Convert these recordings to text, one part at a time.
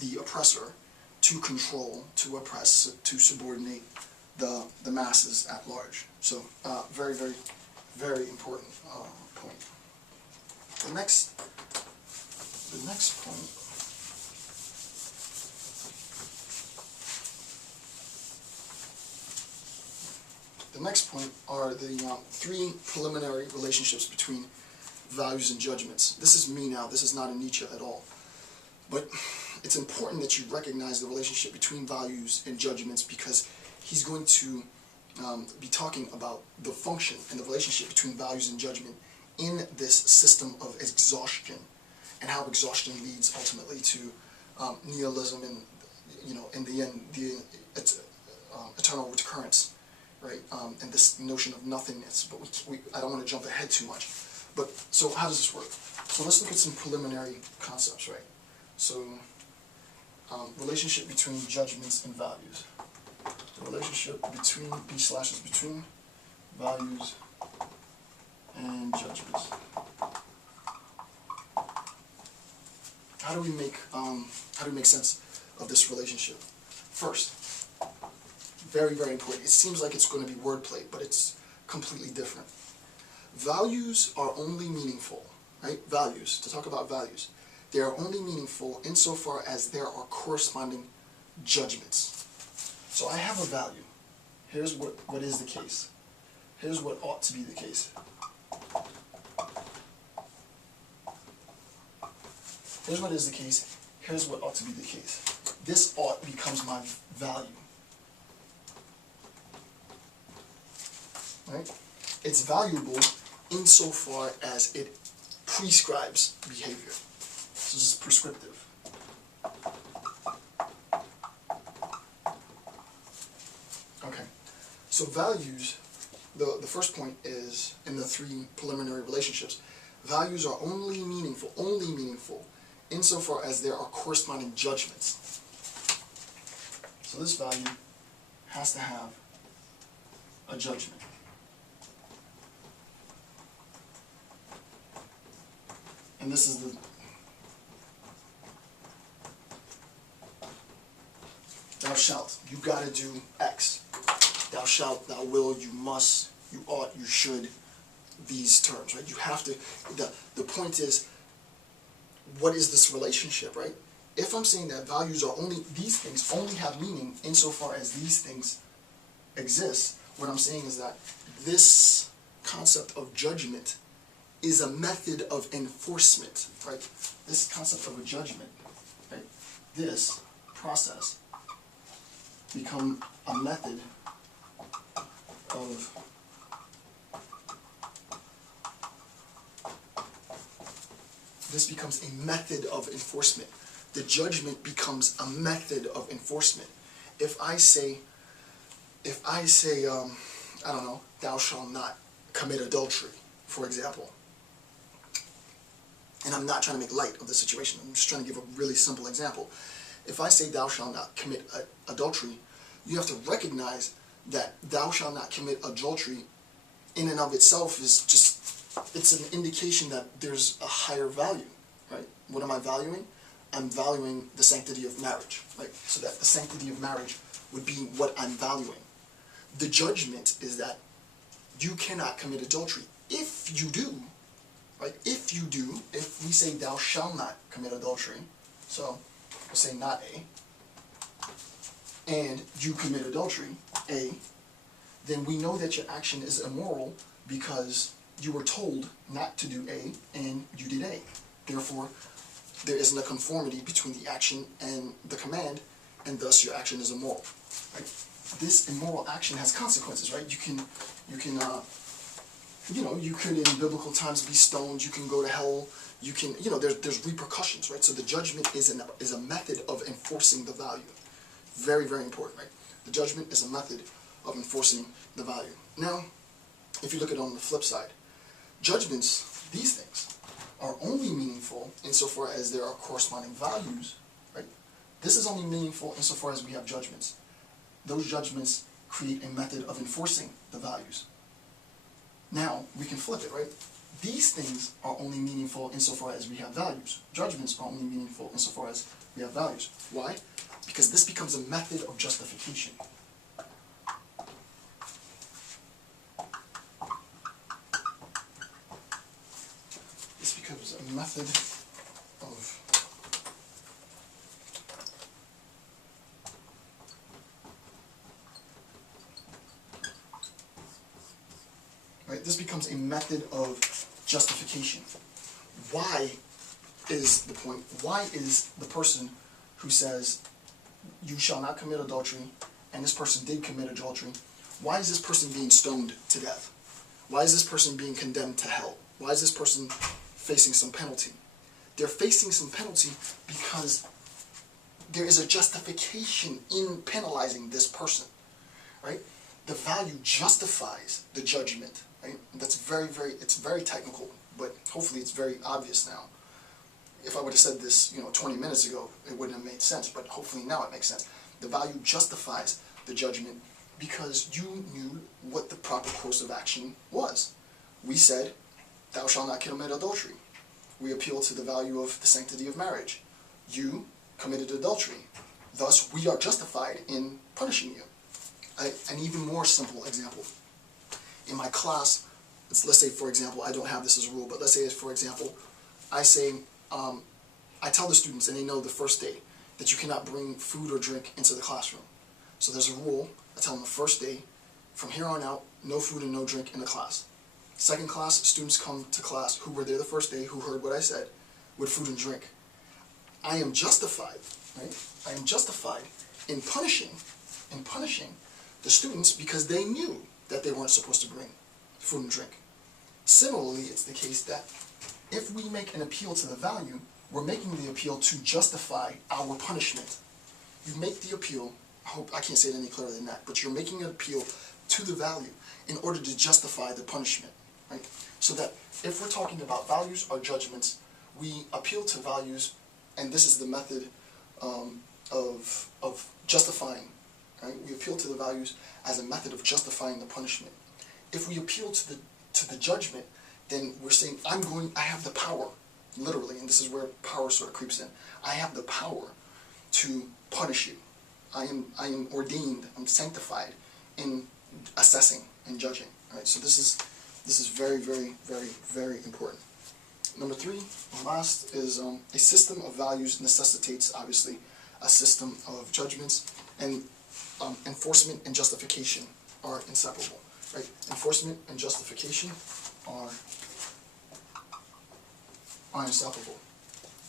the oppressor to control, to oppress, to subordinate the masses at large. So very, very, very important point. The next point are the three preliminary relationships between values and judgments. This is me now. This is not a Nietzsche at all. But it's important that you recognize the relationship between values and judgments, because he's going to be talking about the function and the relationship between values and judgment in this system of exhaustion, and how exhaustion leads ultimately to nihilism and, in the end, the eternal recurrence, right? And this notion of nothingness. But I don't want to jump ahead too much. But so how does this work? So let's look at some preliminary concepts, right? So relationship between judgments and values. The relationship between between values and judgments. How do we make sense of this relationship? First, very, very important. It seems like it's going to be wordplay, but it's completely different. Values are only meaningful, right? Values, to talk about values, they are only meaningful insofar as there are corresponding judgments. So I have a value. Here's what is the case. Here's what ought to be the case. Here's what is the case. Here's what ought to be the case. This ought becomes my value. Right? It's valuable insofar as it prescribes behavior. So this is prescriptive. Okay. So values, the first point is, in the three preliminary relationships, values are only meaningful insofar as there are corresponding judgments. So this value has to have a judgment. And this is the thou shalt, you gotta do X. Thou shalt, thou will, you must, you ought, you should, these terms, right? You have to, the point is, what is this relationship, right? If I'm saying that values are only, these things only have meaning insofar as these things exist, what I'm saying is that this concept of judgment is a method of enforcement, right? This concept of a judgment, right? This process become a method of becomes a method of enforcement. The judgment becomes a method of enforcement. If I say, I don't know, thou shalt not commit adultery, for example, and I'm not trying to make light of the situation, I'm just trying to give a really simple example. If I say thou shalt not commit adultery, you have to recognize that thou shalt not commit adultery in and of itself is just, it's an indication that there's a higher value, right? What am I valuing? I'm valuing the sanctity of marriage, right? So that the sanctity of marriage would be what I'm valuing. The judgment is that you cannot commit adultery. If you do, right? If you do, if we say thou shalt not commit adultery, so we'll say not A, and you commit adultery, A, then we know that your action is immoral because you were told not to do A and you did A. Therefore, there isn't a conformity between the action and the command, and thus your action is immoral. Right? This immoral action has consequences, right? You could in biblical times be stoned. You can go to hell. You can, there's repercussions, right? So the judgment is a method of enforcing the value. Very, very important, right? The judgment is a method of enforcing the value. Now, if you look at it on the flip side, judgments, these things, are only meaningful insofar as there are corresponding values, right? This is only meaningful insofar as we have judgments. Those judgments create a method of enforcing the values. Now, we can flip it, right? These things are only meaningful insofar as we have values. Judgments are only meaningful insofar as We have values. Why? Because this becomes a method of justification. This becomes a method of this becomes a method of justification. Why is the point? Why is the person who says, you shall not commit adultery, and this person did commit adultery, why is this person being stoned to death? Why is this person being condemned to hell? Why is this person facing some penalty? They're facing some penalty because there is a justification in penalizing this person, right? The value justifies the judgment, right? That's it's very technical, but hopefully it's very obvious now. If I would have said this, 20 minutes ago, it wouldn't have made sense, but hopefully now it makes sense. The value justifies the judgment because you knew what the proper course of action was. We said, thou shalt not commit adultery. We appeal to the value of the sanctity of marriage. You committed adultery. Thus, we are justified in punishing you. An even more simple example. In my class, let's say, for example, I don't have this as a rule, but let's say, for example, I say, I tell the students, and they know the first day, that you cannot bring food or drink into the classroom. So there's a rule. I tell them the first day, from here on out, no food and no drink in the class. Second class, students come to class who were there the first day, who heard what I said, with food and drink. I am justified, right? I am justified in punishing the students because they knew that they weren't supposed to bring food and drink. Similarly, it's the case that if we make an appeal to the value, we're making the appeal to justify our punishment. You make the appeal, I hope I can't say it any clearer than that, but you're making an appeal to the value in order to justify the punishment, right? So that if we're talking about values or judgments, we appeal to values, and this is the method of justifying, right? We appeal to the values as a method of justifying the punishment. If we appeal to the judgment, then we're saying, I have the power, literally, and this is where power sort of creeps in. I have the power to punish you. I am ordained, I'm sanctified in assessing and judging. Right? So this is very, very, very, very important. Number 3, last, is a system of values necessitates, obviously, a system of judgments, and enforcement and justification are inseparable. Right? Enforcement and justification are inseparable.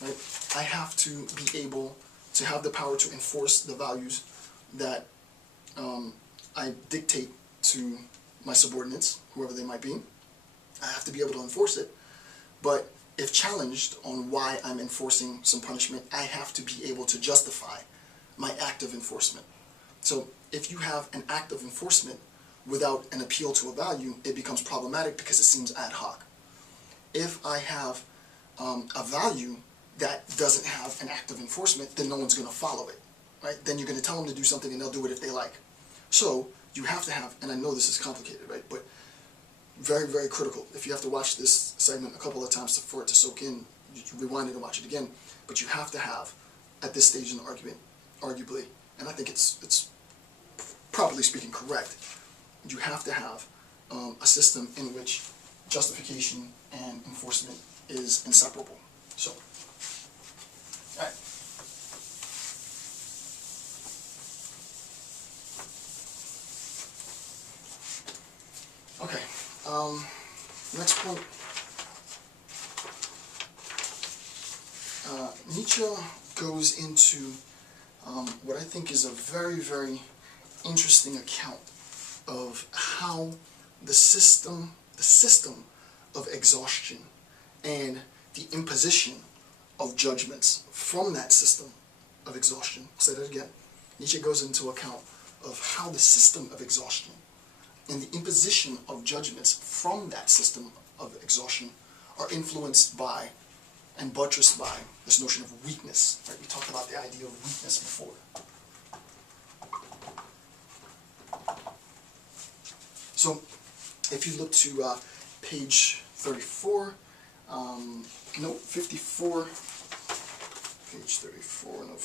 Right? I have to be able to have the power to enforce the values that I dictate to my subordinates, whoever they might be. I have to be able to enforce it, but if challenged on why I'm enforcing some punishment, I have to be able to justify my act of enforcement. So if you have an act of enforcement without an appeal to a value, it becomes problematic because it seems ad hoc. If I have a value that doesn't have an act of enforcement, then no one's going to follow it, right? Then you're going to tell them to do something and they'll do it if they like. So you have to have, and I know this is complicated, right? But very, very critical. If you have to watch this segment a couple of times for it to soak in, you rewind it and watch it again. But you have to have, at this stage in the argument, arguably, and I think it's properly speaking correct, you have to have a system in which justification and enforcement is inseparable. So, all right. Okay. Next point. Nietzsche goes into what I think is a very, very interesting account of how the system of exhaustion and the imposition of judgments from that system of exhaustion. I'll say that again. Nietzsche goes into account of how the system of exhaustion and the imposition of judgments from that system of exhaustion are influenced by and buttressed by this notion of weakness. Right? We talked about the idea of weakness before. So, if you look to page 34, note 54, page 34, note